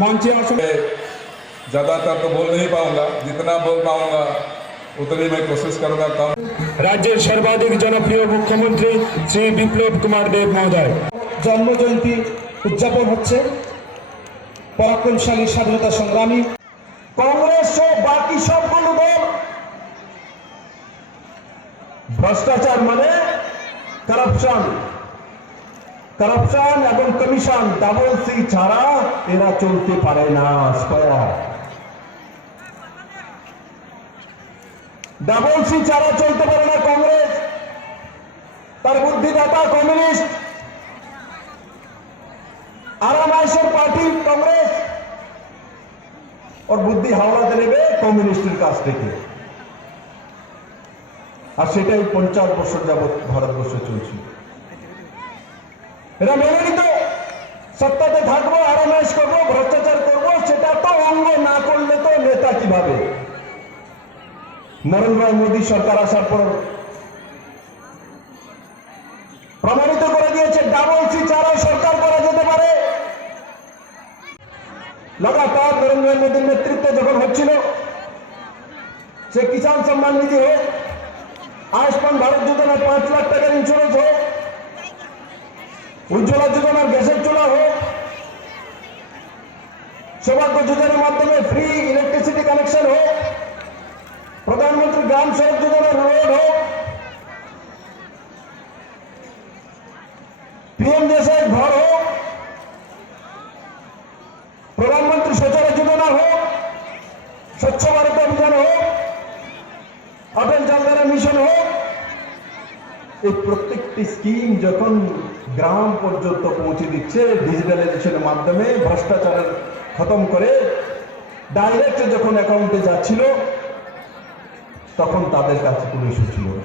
मंच ज़्यादातर तो बोल नहीं पाऊंगा, जितना बोल पाऊंगा उतनी मैं कोशिश करूंगा कम। राज्य सर्वाधिक जनप्रिय मुख्यमंत्री श्री विप्लव कुमार देव महोदय जन्म जयंती उद्यापन होच्छे। पराक्रमशाली स्वाधीनता संग्रामी कांग्रेस बाकी सबगुलो दल भ्रष्टाचार माने करप्शन करप्शन एवं कमिशन डबल सी छाड़ा एरा चलते पारे ना। स्क्वायर डबल सी छाड़ा चलते पारे ना कांग्रेस तार बुद्धिदाता कम्युनिस्ट आरामाइशर पार्टी कांग्रेस और बुद्धि हावड़ाते नेबे कम्युनिस्टेर काछ थेके আর সেটাই 50 বছর যাবত ভারতবর্ষে চলছে। এরা মেনে নিত সত্তাতে থাকবো, আরামাইশ করবো, ভ্রষ্টাচার করবো, সেটা তো অঙ্গ না করলে তো নেতা কিভাবে। নরেন্দ্র মোদী সরকার আসার পর প্রমাণিত করে দিয়েছে ডাবল সি ছাড়া সরকার করা যেতে পারে। লাগাতার নরেন্দ্র মোদীর নেতৃত্বে যখন হচ্ছিল, সে কিষাণ সম্মান নিধি হোক, आयुष्मान भारत योजना 5 लाख টাকার ইন্স্যুরেন্স হোক, উজ্জ্বলা যোজনার গ্যাসের চুলা হোক, সৌভাগ্য যোজনার মাধ্যমে ফ্রি ইলেকট্রিসিটি কানেকশন হোক, প্রধানমন্ত্রী গ্রাম সড়ক যোজনার রোড হোক, পিএম জেসাই ঘর হোক, প্রধানমন্ত্রী শৌচালয় যোজনা হোক, স্বচ্ছ ভারত অভিযান হোক, অটল জলধারা মিশন হোক, এই প্রত্যেকটি স্কিম যখন গ্রাম পর্যন্ত পৌঁছে দিচ্ছে ডিজিটালাইজেশনের মাধ্যমে, ভ্রষ্টাচার খতম করে ডাইরেক্ট যখন অ্যাকাউন্টে যাচ্ছিল, তখন তাদের কাছে কোনো ইস্যু ছিল না।